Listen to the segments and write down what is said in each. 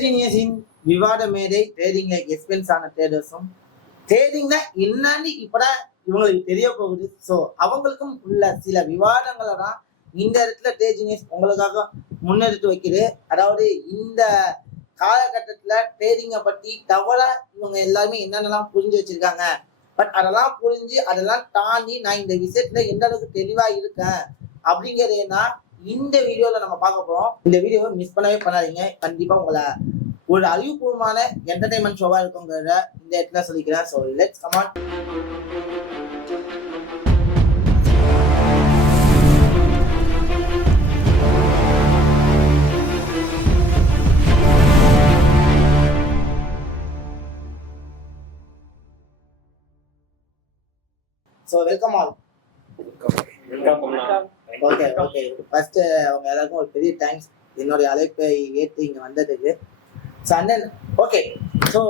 Trade விவாத மேடை ட்ரேடிங்ல expense ஆன ட்ரேடர்ஸும் ட்ரேடிங்னா என்னன்னு இப்பதான் இவங்களுக்கு தெரிய போகுது. ஸோ அவங்களுக்கும் உள்ள சில விவாதங்களை தான் இந்த இடத்துல ட்ரேட் உங்களுக்காக முன்னெடுத்து வைக்குது. அதாவது இந்த காலகட்டத்துல ட்ரேடிங்கை பத்தி தவறா இவங்க எல்லாருமே என்னென்னலாம் புரிஞ்சு வச்சிருக்காங்க. பட் அதெல்லாம் புரிஞ்சு அதெல்லாம் தாண்டி நான் இந்த விஷயத்துல எந்த அளவுக்கு தெளிவா இருக்கேன் அப்படிங்கிறதுனா இந்த வீடியோல நம்ம பார்க்க போறோம். இந்த வீடியோவை மிஸ் பண்ணவே பண்ணாதீங்க. கண்டிப்பா உங்களை ஒரு அறிவுபூர்வமான என்டர்டைன்மெண்ட் ஷோவா இருக்குங்கிறத இந்த இடத்துல சொல்லிக்கிறேன். So let's come on. So welcome all. Okay first அவங்க எல்லாருக்கும் ஒரு பெரிய தேங்க்ஸ் என்னுடைய அழைப்பை ஏற்று இங்கே வந்ததுக்கு. ஸோ அண்ணன் ஓகே. ஸோ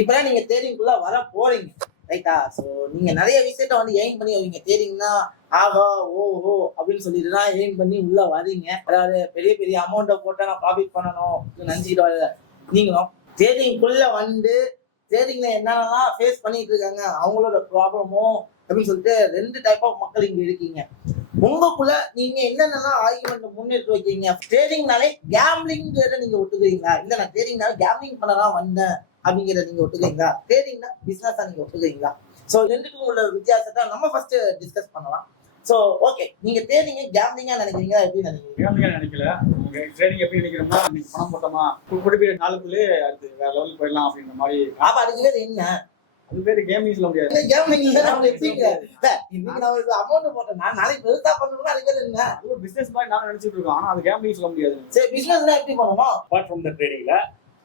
இப்போதான் நீங்கள் தேரிங்குள்ளே வர போறீங்க ரைட்டா? ஸோ நீங்கள் நிறைய விஷயத்த வந்து எய்ம் பண்ணி வரீங்க. தேரிங்னா ஆகா ஓஹோ அப்படின்னு சொல்லிட்டு தான் எய்ம் பண்ணி உள்ளே வரீங்க. அதாவது பெரிய பெரிய அமௌண்ட்டை போட்டால் நான் ப்ராஃபிட் பண்ணணும் நினச்சிக்கிட்டு வரல. நீங்களும் தேரிங்குள்ளே வந்து தேரிங்ல என்னென்னலாம் ஃபேஸ் பண்ணிட்டு இருக்காங்க அவங்களோட ப்ராப்ளமும் அப்படின்னு சொல்லிட்டு ரெண்டு டைப் ஆஃப் மக்கள் இங்க இருக்கீங்க. உங்களுக்குள்ள நீங்க என்னென்னலாம் ஆர்குமெண்ட் முன்னெடுத்து வைக்கிறீங்க. ட்ரேடிங்னாலே கேம்லிங்கிறத நீங்க ஒத்துக்கிறீங்களா? இல்ல நான் ட்ரேடிங்னால கேம்லிங் பண்ணலாம் வந்தேன் அப்படிங்கிறத நீங்க ஒத்துக்கிறீங்களா? ட்ரேடிங்னா பிசினஸா நீங்க ஒத்துக்கிறீங்களா? ஸோ ரெண்டுக்கும் உள்ள வித்தியாசத்தை நம்ம ஃபர்ஸ்ட் டிஸ்கஸ் பண்ணலாம். ஸோ ஓகே, நீங்க ட்ரேடிங்க கேம்லிங்கா நினைக்கிறீங்களா? எப்படி நினைக்கிறீங்க? கேம்லிங்கா நினைக்கல. ட்ரேடிங் எப்படி நினைக்கிறோம்னா இன்னைக்கு பணம் போட்டோமா குறிப்பிட்ட நாளுக்குள்ளே அடுத்து வேற லெவலுக்கு போயிடலாம் அப்படின்ற மாதிரி. அப்ப அதுக்கு பேர் என்ன? அது பேரு கேமிங் சொல்ல முடியாது. கேமிங்ல நம்ம எப்படிங்க இன்னைக்கு நான் ஒரு அமௌண்ட் போட்டேன்னா நாளைக்கு பெருசா பண்ணணும்னா அதுக்கு பேர் என்ன? அது ஒரு பிசினஸ் மாதிரி நாங்க நினைச்சிட்டு இருக்கோம். ஆனா அது கேமிங் சொல்ல முடியாது. சரி, பிசினஸ்னா எப்படி பண்ணணும்? அபார்ட் ஃப்ரம் த ட்ரேடிங்ல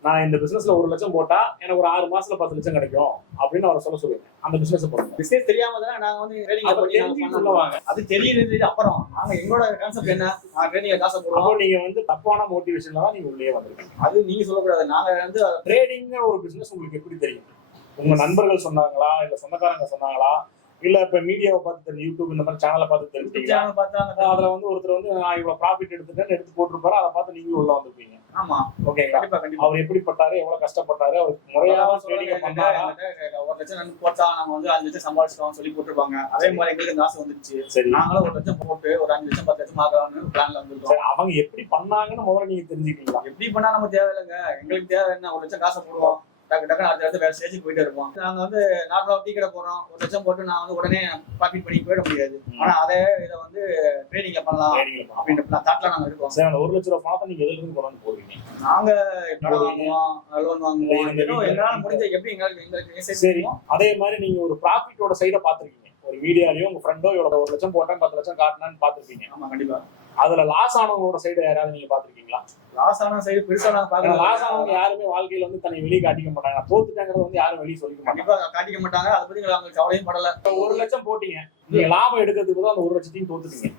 நான் இந்த பிசினஸ்ல 1 லட்சம் போட்டா எனக்கு ஒரு 6 மாசத்துல 10 லட்சம் கிடைக்கும் அப்படின்னு அவரை சொல்லுங்க. அந்த பிசினஸ் பண்ணுங்க. பிசினஸ் தெரியாம தானே நாங்க வந்து ட்ரேடிங் சொல்லுவாங்க. அது தெரியுது. அப்புறம் நாங்க எங்களோட கான்செப்ட் என்ன, ட்ரேடிங் காசை போடுவோம். நீங்க வந்து தப்பான மோட்டிவேஷன்ல தான் நீங்க உள்ளே வந்திருக்கீங்க. அது நீங்க சொல்லக்கூடாது. நாங்க வந்து ட்ரேடிங் ஒரு பிசினஸ் உங்களுக்கு எப்படி தெரியும்? உங்க நண்பர்கள் சொன்னாங்களா, இல்ல சொந்தக்காரங்க சொன்னாங்களா, இல்ல இப்ப மீடியாவை பார்த்து தெரியும், யூடியூப் இந்த மாதிரி சேனலை பார்த்து தெரிஞ்சுட்டீங்களா? அதுல வந்து ஒருத்தர் வந்து நான் இவ்வளவு ப்ராஃபிட் எடுத்துட்டேன்னு எடுத்து போட்டிருப்பாரு. அதை பார்த்து நீங்க உள்ள வந்திருப்பீங்க. ஆமா, ஓகேங்களா? அவர் எப்படிப்பட்டாரு, எவ்வளவு கஷ்டப்பட்டாரு, அவர் முறையாக ட்ரேடிங் பண்ணாரா? 1 லட்சம் போட்டா நாங்க வந்து 5 லட்சம் சம்பாதிச்சிட்டோம் சொல்லி போட்டிருப்பாங்க. அதே மாதிரி எங்களுக்கு இந்த ஆசை வந்துருச்சு. சரி, நாங்களும் 1 லட்சம் போட்டு ஒரு 5 லட்சம் 10 லட்சம் ஆகலாம்னு பிளான்ல வந்துருக்கோம். அவங்க எப்படி பண்ணாங்கன்னு முதல்ல நீங்க தெரிஞ்சுக்கிட்டீங்களா? எப்படி பண்ணா நம்ம தேவையில்லைங்க. எங்களுக்கு தேவை என்ன, 1 லட்சம் காசை போடுவோம், டக்கு டக்கு அடுத்த வேற ஸ்டேஜுக்கு போயிட்டு இருப்போம். நாங்க வந்து நார்மலா டீ கடை போறோம், 1 லட்சம் போட்டு நான் வந்து உடனே ப்ராஃபிட் பண்ணி போயிட முடியாது. ஆனா அதே இதை வந்து ட்ரேடிங்ல பண்ணலாம் அப்படின்ற தாட்ல நாங்க இருக்கோம். சரி, அந்த 1 லட்சம் ரூபாய் பணத்தை நீங்க எதுல இருந்து கொண்டு வந்து போடுவீங்க? நாங்க கடன் வாங்குவோம், லோன் வாங்குவோம், எங்களால முடிஞ்ச எப்படி எங்களுக்கு. சரி, அதே மாதிரி நீங்க ஒரு ப்ராஃபிட்டோட சைட பாத்துருக்கீங்க. ஒரு வீடியோலயும் உங்க ஃப்ரெண்டோ இவ்வளவு 1 லட்சம் போட்டேன் 10 லட்சம் காட்டினான்னு பாத்துருக்கீங்க. ஆமா, கண்டிப்பா. அதுல லாஸ் ஆனவங்களோட சைடு யாராவது நீங்க பாத்துருக்கீங்களா? லாஸ் ஆன சைடு பெருசா நாங்க பாக்கல. லாஸ் ஆனவங்க யாருமே வாழ்க்கையில வந்து தன்னை வெளியே காட்டிக்க மாட்டாங்க. தோத்துட்டாங்கிறது வந்து யாரும் வெளியே சொல்லிக்க மாட்டாங்க. கண்டிப்பா காட்டிக்க மாட்டாங்க. அதை பத்தி நாங்க கவலையும் படல. 1 லட்சம் போட்டீங்க, நீங்க லாபம் எடுக்கிறதுக்கு தான் அந்த 1 லட்சத்தையும் தோத்துட்டீங்க.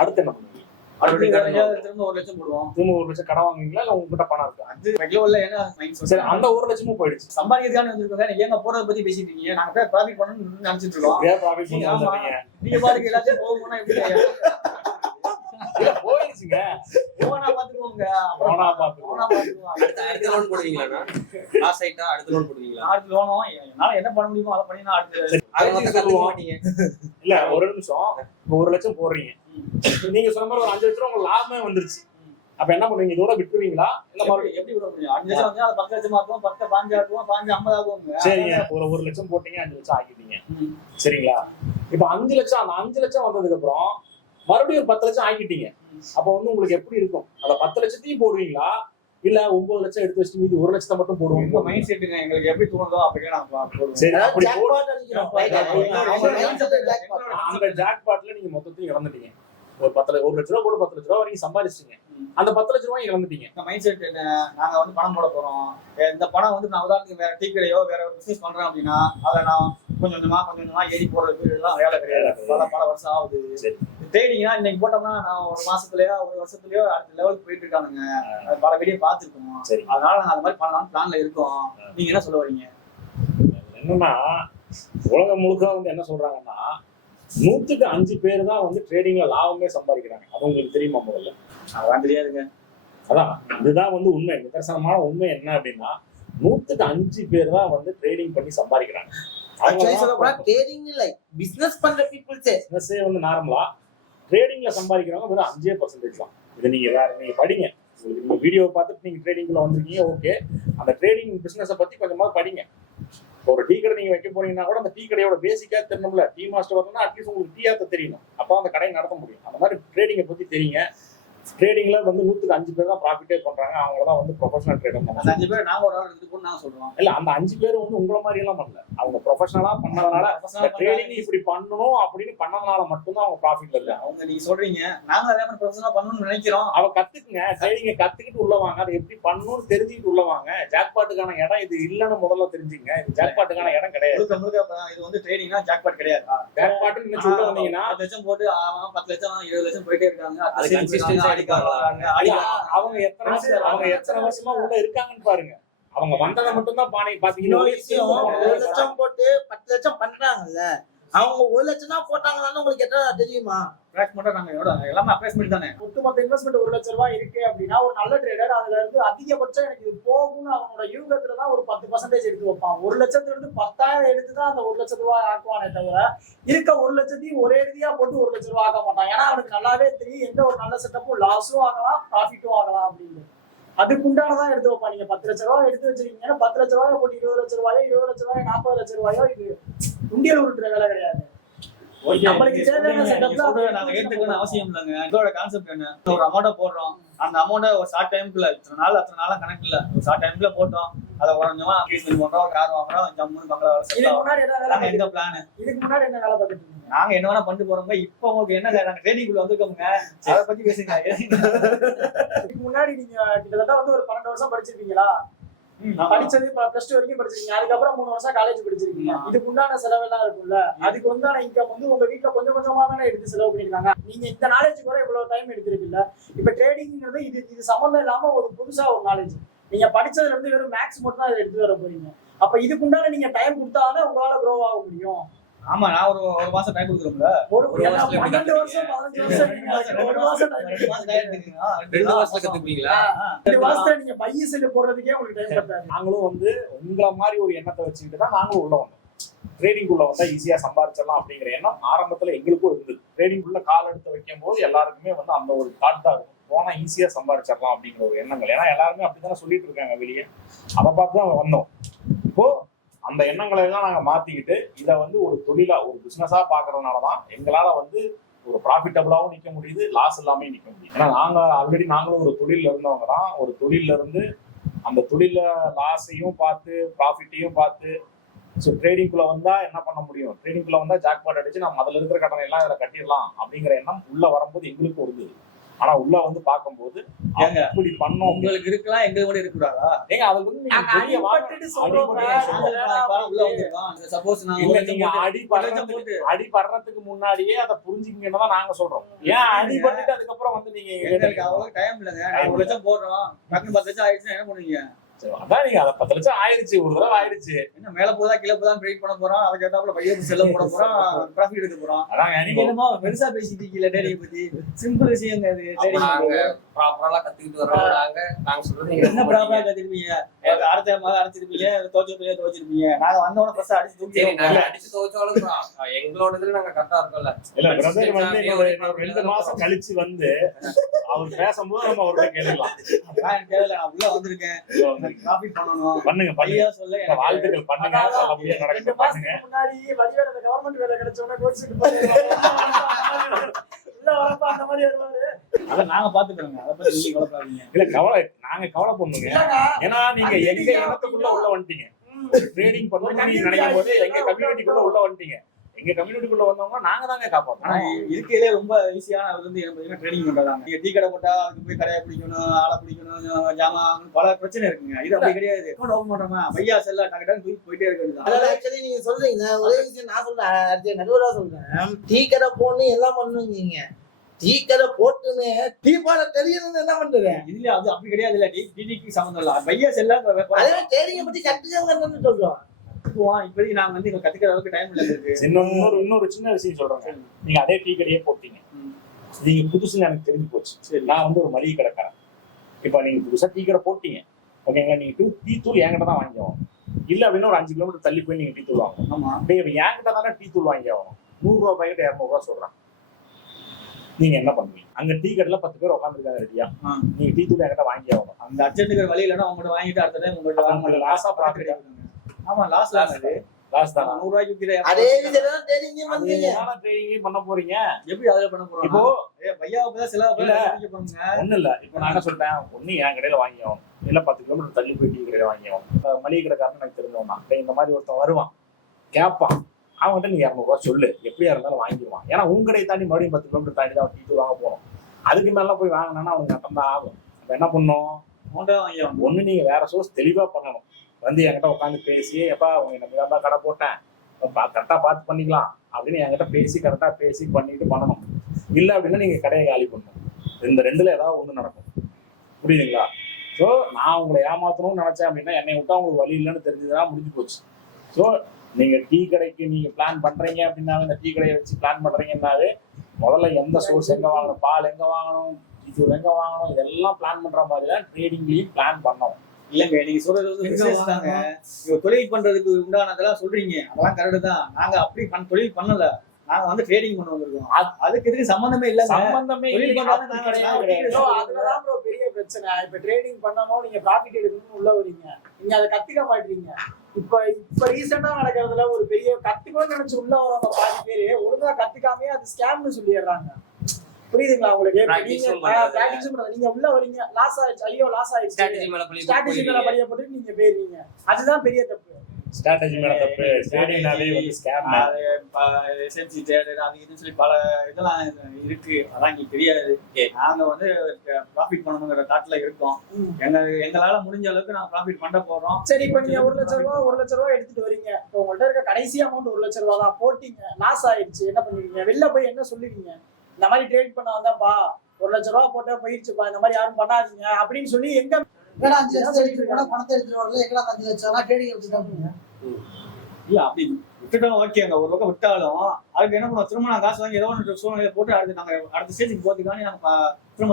அடுத்து என்ன பண்ணுவீங்க? திரும்ப 1 லட்சம் போடுவோம். திரும்ப 1 லட்சம் கடன் வாங்குவீங்களா, இல்ல உங்ககிட்ட பணம் இருக்கா? அது ரெகுலர்ல ஏன்னா சரி, அந்த 1 லட்சமும் போயிடுச்சு. சம்பாதிக்கிறதுக்கான வந்திருக்கோங்க. ஏங்க போறத பத்தி பேசிட்டு இருக்கீங்க? நாங்க போய் ப்ராஃபிட் பண்ணணும்னு நினைச்சிட்டு இருக்கோம். ப்ராஃபிட் பண்ணுவீங்க நீங்க பாருங்க, எல்லாத்தையும் போகணும்னா எப்படி போயிடுச்சுங்க. போனா பாத்துக்கோங்க. அடுத்த லோன் போடுவீங்களா? லாஸ் ஆயிட்டா அடுத்த லோன் போடுவீங்களா? அடுத்த லோனும் என்னால என்ன பண்ண முடியுமோ அதை பண்ணி நான் அடுத்து இல்ல. ஒரு நிமிஷம், 1 லட்சம் போடுறீங்க, நீங்க சொன்ன மாதிரி ஒரு 5 லட்சம் உங்களுக்கு லாபமே வந்துருச்சு. அப்ப என்ன பண்ணுவீங்க? இதோட விட்டுருவீங்களா? இல்ல மறுபடியும் எப்படி விட முடியும்? 5 லட்சம் வந்து 10 லட்சமா இருக்கும், 10 15 ஆகும், 15 50 ஆகும். சரிங்க, ஒரு 1 லட்சம் போட்டீங்க, 5 லட்சம் ஆக்கிட்டீங்க. சரிங்களா? இப்ப 5 லட்சம், அந்த 5 லட்சம் வந்ததுக்கு அப்புறம் மறுபடியும் 10 லட்சம் ஆக்கிட்டீங்க. அப்ப வந்து உங்களுக்கு எப்படி இருக்கும்? அந்த 10 லட்சத்தையும் போடுவீங்களா, இல்ல 9 லட்சம் எடுத்து வச்சுட்டு மீதி 1 லட்சத்தை மட்டும் போடுவோம்? உங்க மைண்ட் செட்டுங்க, எங்களுக்கு எப்படி தோணுதோ அப்படியே நான் போடுவேன். சரி, அப்படி அந்த ஜாக்பாட்ல நீங்க மொத்தத்தையும் இழந்துட்டீங்க. ஒரு 1 லட்ச ரூபா போட்டு 10 லட்ச ரூபா வரைக்கும் சம்பாதிச்சிட்டீங்க. அந்த 10 லட்ச ரூபாய் இழந்துட்டீங்க. மைண்ட் செட் என்ன, நாங்க வந்து பணம் போட போறோம். இந்த பணம் வந்து நான் உதாரணத்துக்கு வேற டீ கடையோ வேற ஒரு பிசினஸ் பண்றேன் அப்படின்னா அதை நான் கொஞ்சம் கொஞ்சமா ஏறி போடுறது இதெல்லாம் வேலை கிடையாது. பல வருஷம் ஆகுது. ட்ரேடிங்னா இன்னைக்கு போட்டோம்னா நான் 1 மாசத்துலயோ 1 வருஷத்துலயோ அடுத்த லெவலுக்கு போயிட்டு இருக்கானுங்க. பல வீடியோ பார்த்துருக்கோம். அதனால நாங்க அந்த மாதிரி பண்ணலாம்னு பிளான்ல இருக்கோம். நீங்க என்ன சொல்ல வரீங்க? என்னன்னா, உலகம் முழுக்க வந்து என்ன சொல்றாங்கன்னா, 100க்கு 5 பேர் தான் வந்து ட்ரேடிங்ல லாபமே சம்பாதிக்கிறாங்க. அது உங்களுக்கு தெரியுமா? முதல்ல அதான் தெரியாதுங்க. அதான் இதுதான் வந்து உண்மை. நிதர்சனமான உண்மை என்ன அப்படின்னா 100க்கு 5 பேர் தான் வந்து ட்ரேடிங் பண்ணி சம்பாதிக்கிறாங்க. ஆக்சுவலி சொல்ல போனா ட்ரேடிங் இல்ல, பிசினஸ் பண்ற பீப்புள்ஸே பிசினஸே வந்து நார்மலா ட்ரேடிங்ல சம்பாதிக்கிறவங்க வெறும் 5% தான். இது நீங்க படிங்க. உங்களுக்கு நீங்க வீடியோ பார்த்துட்டு நீங்க ட்ரேடிங்ல வந்திருக்கீங்க, ஓகே. அந்த ட்ரேடிங் பிசினஸை பத்தி கொஞ்சமாவது படிங்க. ஒரு டீ கடை நீங்க வைக்க போறீங்கன்னா கூட அந்த டீ கடையோட பேசிக்கா தெரியணும்ல. டீ மாஸ்டர் வரணும்னா அட்லீஸ்ட் உங்களுக்கு டீ ஆத்த தெரியணும், அப்போ அந்த கடையை நடத்த முடியும். அந்த மாதிரி ட்ரேடிங்கை பத்தி தெரியுங்க. ட்ரேடிங்ல வந்து 100க்கு 5 பேர் தான் ப்ராஃபிட்டே பண்றாங்க. அவங்க தான் வந்து ப்ரொஃபஷனல் ட்ரேடர். அந்த 5 பேர் நாங்க ஒரு ஆள் எடுத்துக்கணும் நாங்க சொல்றோம். இல்ல, அந்த 5 பேர் வந்து உங்களை மாதிரி எல்லாம் பண்ணல. அவங்க ப்ரொஃபஷனலா பண்ணதுனால ட்ரேடிங் இப்படி பண்ணணும் அப்படின்னு பண்ணதுனால மட்டும்தான் அவங்க ப்ராஃபிட்ல இருக்காங்க. அவங்க நீங்க சொல்றீங்க, நாங்க அதே மாதிரி ப்ரொஃபஷனலா பண்ணணும்னு நினைக்கிறோம். அவங்க கத்துக்குங்க, ட்ரேடிங்கை கத்துக்கிட்டு உள்ள வாங்க. அதை எப்படி பண்ணணும்னு தெரிஞ்சுக்கிட்டு உள்ள வாங்க. ஜாக்பாட்டுக்கான இடம் இது இல்லைன்னு முதல்ல தெரிஞ்சுங்க. இது ஜாக்பாட்டுக்கான இடம் கிடையாது. இது வந்து ட்ரேடிங்னா ஜாக்பாட் கிடையாது. ஜாக்பாட்டுன்னு என்ன சொல்ல வந்தீங்கன்னா 10 லட்சம் போட்டு 10 லட்சம் 20 லட்சம் போயிட்டே இருக்காங்க. அது கன்சிஸ்டன்ஸா அடிக்காங்க. அவங்க எத்தனை வருஷமா உள்ள இருக்காங்கன்னு பாருங்க. அவங்க வந்ததை மட்டும் தான் பாத்தீங்கன்னா 1 லட்சம் போட்டு 10 லட்சம் பண்றாங்கல்ல, அவங்க 1 லட்சம் தான் போட்டாங்கன்னு உங்களுக்கு என்ன தெரியுமா? ட்ராக் மட்டும் நாங்க எல்லாமே அப்ரைஸ்மெண்ட் தானே. ஒட்டுமொத்த இன்வெஸ்ட்மெண்ட் 1 லட்சம் ரூபாய் இருக்கு அப்படின்னா ஒரு நல்ல ட்ரேடர் அதுல இருந்து அதிகபட்சம் எனக்கு இது போகும்னு அவனோட யூகத்துல தான் ஒரு 10% எடுத்து வைப்பான். 1 லட்சத்துல இருந்து 10,000 எடுத்து தான் அந்த 1 லட்சம் ரூபாய் ஆக்குவானே தவிர இருக்க 1 லட்சத்தையும் ஒரே ரீதியா போட்டு 1 லட்சம் ரூபாய் ஆக்க மாட்டான். ஏன்னா அவனுக்கு நல்லாவே தெரியும் எந்த ஒரு நல்ல செட்டப்பும் லாஸும் ஆகலாம் ப்ராஃபிட்டும் ஆகலாம் அப்படின்னு. அதுக்குண்டானதான் எடுத்து வைப்பான். நீங்க 10 லட்சம் ரூபாய் எடுத்து வச்சிருக்கீங்கன்னா 10 லட்சம் ரூபாய் போட்டு 20 லட்சம் ரூபாயோ 20 லட்சம் ரூபாய் 40 லட்சம் ரூபாயோ இது உண்டியல் உருட்டுற வேலை கிடையாது. நம்மளுக்கு தேவையான செட்டப் தான் நாங்க ஏத்துக்கணும் அவசியம் இல்லைங்க. இதோட கான்செப்ட் என்ன, ஒரு அமௌண்ட்டை போடுறோம், அந்த அமௌண்ட்டை ஒரு ஷார்ட் டைம்குள்ள அத்தனை நாள் கணக்கு இல்ல, ஒரு ஷார்ட் டைம்ல போட்டோம், அதை கொஞ்சமா கீழ் பண்றோம், கார் வாங்குறோம், ஜம்முன்னு பங்களா நாங்க எங்க பிளான், இதுக்கு முன்னாடி என்ன வேலை பார்த்துட்டு இருக்கீங்க? நாங்க என்ன வேணா பண்ணிட்டு போறோங்க. இப்ப உங்களுக்கு என்ன, நாங்க ட்ரேடிங் குள்ள வந்திருக்கோங்க, அதை பத்தி பேசுங்க. இதுக்கு முன்னாடி நீங்க கிட்டத்தட்ட வந்து ஒரு 12 வருஷம் படிச்சிருக்கீங்களா? படிச்சது +2 வரைக்கும் படிச்சிருக்கீங்க. அதுக்கப்புறம் 3 வருஷம் காலேஜ் படிச்சிருக்கீங்க. இதுக்கு உண்டான செலவெல்லாம் இருக்கும்ல, அதுக்கு உண்டான இன்கம் வந்து உங்க வீட்டுல கொஞ்சம் கொஞ்சமா தானே எடுத்து செலவு பண்ணிருக்காங்க. நீங்க இந்த நாலேஜ் கூட இவ்வளவு டைம் எடுத்திருக்குல்ல. இப்ப ட்ரேடிங்கிறது இது சம்பந்தம் இல்லாம ஒரு புதுசா ஒரு நாலேஜ். நீங்க படிச்சதுல இருந்து வெறும் மேக்ஸ் மட்டும் தான் எடுத்து வர போறீங்க. அப்ப இதுக்கு உண்டான நீங்க டைம் கொடுத்தாலே உங்களால க்ரோ ஆக முடியும். ஆமா, நான் ஒரு மாசம் டைம் கொடுத்துருக்கோம்ல. ஒரு 12 வருஷம் 15 வருஷம் 2 மாசம் கத்துப்பீங்களா? 2 மாசத்துல நீங்க பைய செல்லு போடுறதுக்கே உங்களுக்கு டைம் கட்டாது. நாங்களும் வந்து உங்களை மாதிரி ஒரு எண்ணத்தை வச்சுக்கிட்டு தான் நாங்களும் உள்ள வந்தோம். ட்ரேடிங் உள்ள வந்தா ஈஸியா சம்பாதிச்சிடலாம் அப்படிங்கிற எண்ணம் ஆரம்பத்துல எங்களுக்கும் இருந்தது. ட்ரேடிங் உள்ள கால் எடுத்து வைக்கும் போது எல்லாருக்குமே வந்து அந்த ஒரு தாட் தான் இருக்கும், போனா ஈஸியா சம்பாதிச்சிடலாம் அப்படிங்கிற ஒரு எண்ணங்கள். ஏன்னா எல்லாருமே அப்படித்தானே சொல்லிட்டு இருக்காங்க வெளியே. அதை பார்த்து தான் வந்தோம். இப்போ அந்த எண்ணங்களை எல்லாம் நாங்க மாத்திக்கிட்டு இதை வந்து ஒரு தொழிலா ஒரு பிசினஸா பாக்குறதுனாலதான் எங்களால வந்து ஒரு ப்ராஃபிட்டபிளாவும் நிக்க முடியுது, லாஸ் இல்லாம நிக்க முடியுது. ஏன்னா நாங்களும் ஒரு தொழில இருந்தவங்க தான். ஒரு தொழில இருந்து அந்த தொழில லாஸையும் பார்த்து ப்ராஃபிட்டையும் பார்த்து ஸோ ட்ரேடிங்குள்ள வந்தா என்ன பண்ண முடியும், ட்ரேடிங்குள்ள வந்தா ஜாக்பாட் அடிச்சு நம்ம அதுல இருக்கிற கடனை எல்லாம் இதுல கட்டிடலாம் அப்படிங்கிற எண்ணம் உள்ள வரும்போது எங்களுக்கு இருந்தது. ஆனா உள்ள வந்து பார்க்கும்போது இப்படி பண்ணோம். உங்களுக்கு இருக்கலாம், எங்க கூட இருக்கக்கூடாதா? ஏங்க அது வந்து நீங்க அடி படுறதுக்கு முன்னாடியே அதை புரிஞ்சுக்கீங்கன்னு தான் நாங்க சொல்றோம். ஏன் அடி பட்டுட்டு அதுக்கப்புறம் வந்து நீங்க அவ்வளவு டைம் இல்லைங்க. 1 லட்சம் போடுறோம், 10 லட்சம் ஆயிடுச்சுன்னா என்ன பண்ணுவீங்க? அதான் நீங்க அதை 10 லட்சம் ஆயிடுச்சு, ஒரு தடவை ஆயிடுச்சு, என்ன மேல போதா கீழே போதா ட்ரேட் பண்ண போறோம், அதுக்கு ஏத்தாப்புல பைய செல்ல போட போறோம், ப்ராஃபிட் எடுக்க போறோம். அதான் என்னமோ பெருசா பேசிட்டு இருக்கீங்க ட்ரேடிங் பத்தி. சிம்பிள் விஷயங்க அது. நாங்க ப்ராப்பரா கத்துக்கிட்டு வர்றோம். நாங்க சொல்றது என்ன ப்ராப்பரா கத்துருப்பீங்க? அரைச்ச மாதிரி அரைச்சிருப்பீங்க, துவச்சிருப்பீங்க. நாங்க வந்தோட ஃபர்ஸ்ட் அடிச்சு தூக்கி அடிச்சு துவச்சாலும் எங்களோட இதுல நாங்க கரெக்டா இருக்கோம்ல. இல்ல பிரதர் வந்து 2 மாசம் கழிச்சு வந்து அவர் பேசும்போது நம்ம அவர்கிட்ட கேட்கலாம். நான் கேட்கல, நான் உள்ள வந்திருக்கேன், ப்ராஃபிட் பண்ணணும், பண்ணுங்க ஐயா சொல்ல வாழ்த்துக்கள், பண்ணுங்க, நல்லபடியா நடக்கும், பண்ணுங்க. முன்னாடி வடிவேல அந்த கவர்மெண்ட் வேலை கிடைச்சவன கோச்சிட்டு போறாங்க. உள்ள வரப்ப அந்த மாதிரி வருவாரு. அத நாங்க பாத்துக்கறோங்க. அத பத்தி நீங்க கவலைப்படாதீங்க. இல்ல நாங்க கவலை பண்ணுங்க. ஏன்னா நீங்க எங்க இனத்துக்குள்ள உள்ள வந்துட்டீங்க. ட்ரேடிங் பண்ணணும்னு நீங்க நினைக்கும் போது எங்க கம்யூனிட்டிக்குள்ள உள்ள வந்துட்டீங்க. எங்க கம்யூனிட்டிக்குள்ள வந்தவங்க நாங்க தாங்க காப்பாத்தோம். ஆனா இருக்கையிலே ரொம்ப ஈஸியான அது வந்து என்ன ட்ரேடிங் பண்றதாங்க. நீங்க டீ கடை போட்டா அதுக்கு போய் கடையை பிடிக்கணும், ஆளை பிடிக்கணும், ஜாமான் பல பிரச்சனை இருக்குங்க. இது அப்படி கிடையாது. அக்கௌண்ட் ஓபன் பண்றோமா, பையா செல்ல டக்கு தூக்கி போயிட்டே இருக்கிறது. அதாவது ஆக்சுவலி நீங்க சொல்றீங்க, ஒரே விஷயம் நான் சொல்றேன், அடுத்த நடுவரா சொல்றேன். டீ கடை போடணும் எல்லாம் பண்ணுவீங்க, டீ கடை போட்டுமே டீ போட தெரியணும்னு என்ன பண்றது? இதுல அது அப்படி கிடையாது. இல்ல டிடிக்கு சம்பந்தம் இல்ல, பையா செல்ல அதே ட்ரேடிங் பத்தி கத்துக்கங்கன்னு சொல்றோம். இப்போதைக்கு நாங்க வந்து கத்துக்கிற அளவுக்கு டைம் இல்ல இருக்கு. இன்னொரு சின்ன விஷயம் சொல்றேன். நீங்க அதே டீ கடையே போட்டீங்க, நீங்க புதுசுன்னு எனக்கு தெரிஞ்சு போச்சு. நான் வந்து ஒரு மளிகை கடைக்காரன், இப்போ நீங்க புதுசா டீ கடை போட்டீங்க ஓகேங்களா, நீங்க டீ தூள் என்கிட்ட தான் வாங்கி ஆகணும். இல்ல அப்படின்னா ஒரு 5 கிலோமீட்டர் தள்ளி போய் நீங்க டீ தூள் வாங்கணும். ஆமா இப்போ என்கிட்ட தானே டீ தூள் வாங்கி ஆகணும். 100 ரூபாய் பாக்கெட் 200 ரூபாய் சொல்றாங்க. நீங்க என்ன பண்ணுவீங்க? அங்க டீ கடையில 10 பேர் உட்காந்துருக்காங்க ரெடியா, நீங்க டீ தூள் என்கிட்ட வாங்கி ஆகணும். அந்த அர்ஜென்ட்டுக்கு வழி இல்லைன்னா உங்கள்கிட்ட வாங்கிட்டு அடுத்த டைம் உங்கள்கிட்ட உங்களுக்கு லாஸா ப்ராஃபிட்? ஆமா லாஸ் லாஸ் தான். 100 ரூபாய்க்கு விற்கிற அதே விதத்துல ட்ரேடிங் பண்றீங்க. ட்ரேடிங் பண்ண போறீங்க. எப்படி அதுல பண்ண போறோம்? இப்போ பையாவுக்கு தான் செலவு பண்ணுங்க. ஒண்ணு இல்ல, இப்போ நான் என்ன சொல்றேன், ஒண்ணு என் கடையில வாங்கி ஆகணும், இல்ல 10 கிலோமீட்டர் தள்ளி போய் டீ கடையில வாங்கி ஆகணும். மளிகை கடைக்காரன் எனக்கு தெரிஞ்சவனா, இந்த மாதிரி ஒருத்தன் வருவான் கேட்பான், அவன்கிட்ட நீ 200 ரூபாய் சொல்லு, எப்படியா இருந்தாலும் வாங்கிடுவான். ஏன்னா உங்க கடையை தாண்டி மறுபடியும் 10 கிலோமீட்டர் தாண்டி தான் டீ தூள் வாங்க போகணும். அதுக்கு மேல போய் வாங்கினா அவனுக்கு நட்டம் தான் ஆகும். அப்ப என்ன பண்ணும்? ஒண்ணு நீங்க வேற சோர்ஸ் தெளிவா பண்ணணும். வந்து என்கிட்ட உட்காந்து பேசி, எப்பா உங்க நம்ம தான் கடை போட்டேன், கரெக்டா பார்த்து பண்ணிக்கலாம் அப்படின்னு என்கிட்ட பேசி கரெக்டா பேசி பண்ணிட்டு பண்ணணும். இல்ல அப்படின்னா நீங்க கடையை காலி பண்ணணும். இந்த ரெண்டுல ஏதாவது ஒண்ணு நடக்கும். புரியுதுங்களா? ஸோ நான் உங்களை ஏமாத்தணும்னு நினைச்சேன் அப்படின்னா என்னை விட்டா உங்களுக்கு வழி இல்லைன்னு தெரிஞ்சதுன்னா முடிஞ்சு போச்சு. ஸோ நீங்க டீ கடைக்கு நீங்க பிளான் பண்றீங்க அப்படின்னாவே, இந்த டீ கடையை வச்சு பிளான் பண்றீங்கன்னாவே முதல்ல எந்த சோர்ஸ் எங்க வாங்கணும், பால் எங்க வாங்கணும், இது எங்க வாங்கணும், இதெல்லாம் பிளான் பண்ற மாதிரி தான் ட்ரேடிங்லயும் பிளான் பண்ணணும். இல்லங்க நீங்க சொல்றது பிசினஸ் தாங்க. நீங்க தொழில் பண்றதுக்கு உண்டானதெல்லாம் சொல்றீங்க, அதெல்லாம் கரெக்ட் தான். நாங்க அப்படி தொழில் பண்ணல, நாங்க வந்து ட்ரேடிங் பண்ண வந்திருக்கோம். அதுக்கு இதுக்கு சம்பந்தமே இல்ல. சம்பந்தமே அதுலதான் ப்ரோ பெரிய பிரச்சனை. இப்ப ட்ரேடிங் பண்ணணும், நீங்க ப்ராஃபிட் எடுக்கணும்னு உள்ள வரீங்க, நீங்க அதை கத்துக்க மாட்டீங்க. இப்ப ரீசெண்டா நடக்கிறதுல ஒரு பெரிய கத்துக்கணும்னு நினைச்சு உள்ள வரவங்க பாதி பேரு ஒழுங்கா கத்துக்காமே அது ஸ்கேம்னு சொல்லிடுறாங்க. புரியுதுங்களா உங்களுக்கு? நீங்க உள்ள வரீங்க, லாஸ் ஆயிடுச்சு, ஐயோ லாஸ் ஆயிடுச்சு, ஸ்ட்ராட்டஜி மேல பழிய போட்டு நீங்க போயிருவீங்க. அதுதான் பெரிய தப்பு. ஸ்ட்ராட்டஜி மேல தப்பு, ட்ரேடிங்னாலே வந்து ஸ்கேம், எஸ்என்சி ட்ரேடர் அது இதுன்னு சொல்லி பல இதெல்லாம் இருக்கு. அதான் எங்களுக்கு தெரியாது. நாங்க வந்து ப்ராஃபிட் பண்ணணுங்கிற தாட்ல இருக்கோம். எங்களால முடிஞ்ச அளவுக்கு நாங்க ப்ராஃபிட் பண்ண போறோம். சரி, இப்ப நீங்க 1 லட்சம் ரூபாய் எடுத்துட்டு வரீங்க. இப்போ உங்கள்ட்ட இருக்க கடைசி அமௌண்ட் 1 லட்சம் ரூபாய் தான், போட்டீங்க, லாஸ் ஆயிடுச்சு, என்ன பண்ணுவீங்க? வெளில போய் என்ன சொல்லுவீங்க? இந்த மாதிரி ட்ரேட் பண்ண வந்தாப்பா 1 லட்சம் ரூபாய் போட்டா போயிடுச்சுப்பா, இந்த மாதிரி யாரும் பண்ணாதீங்க அப்படின்னு சொல்லி எங்க 5 லட்சம் எடுத்து பணத்தை எடுத்துட்டு வரல, எங்கடா 5 லட்சம் ட்ரேடிங் வச்சுட்டாங்க. இல்ல அப்படி விட்டுட்டோம், ஓகேங்க. ஒரு பக்கம் விட்டாலும் அதுக்கு என்ன பண்ணுவோம், திரும்ப நான் காசு வாங்கி ஏதோ ஒன்று சூழ்நிலையை போட்டு அடுத்த ஸ்டேஜுக்கு போறதுக்காண்டி நாங்க திரும்ப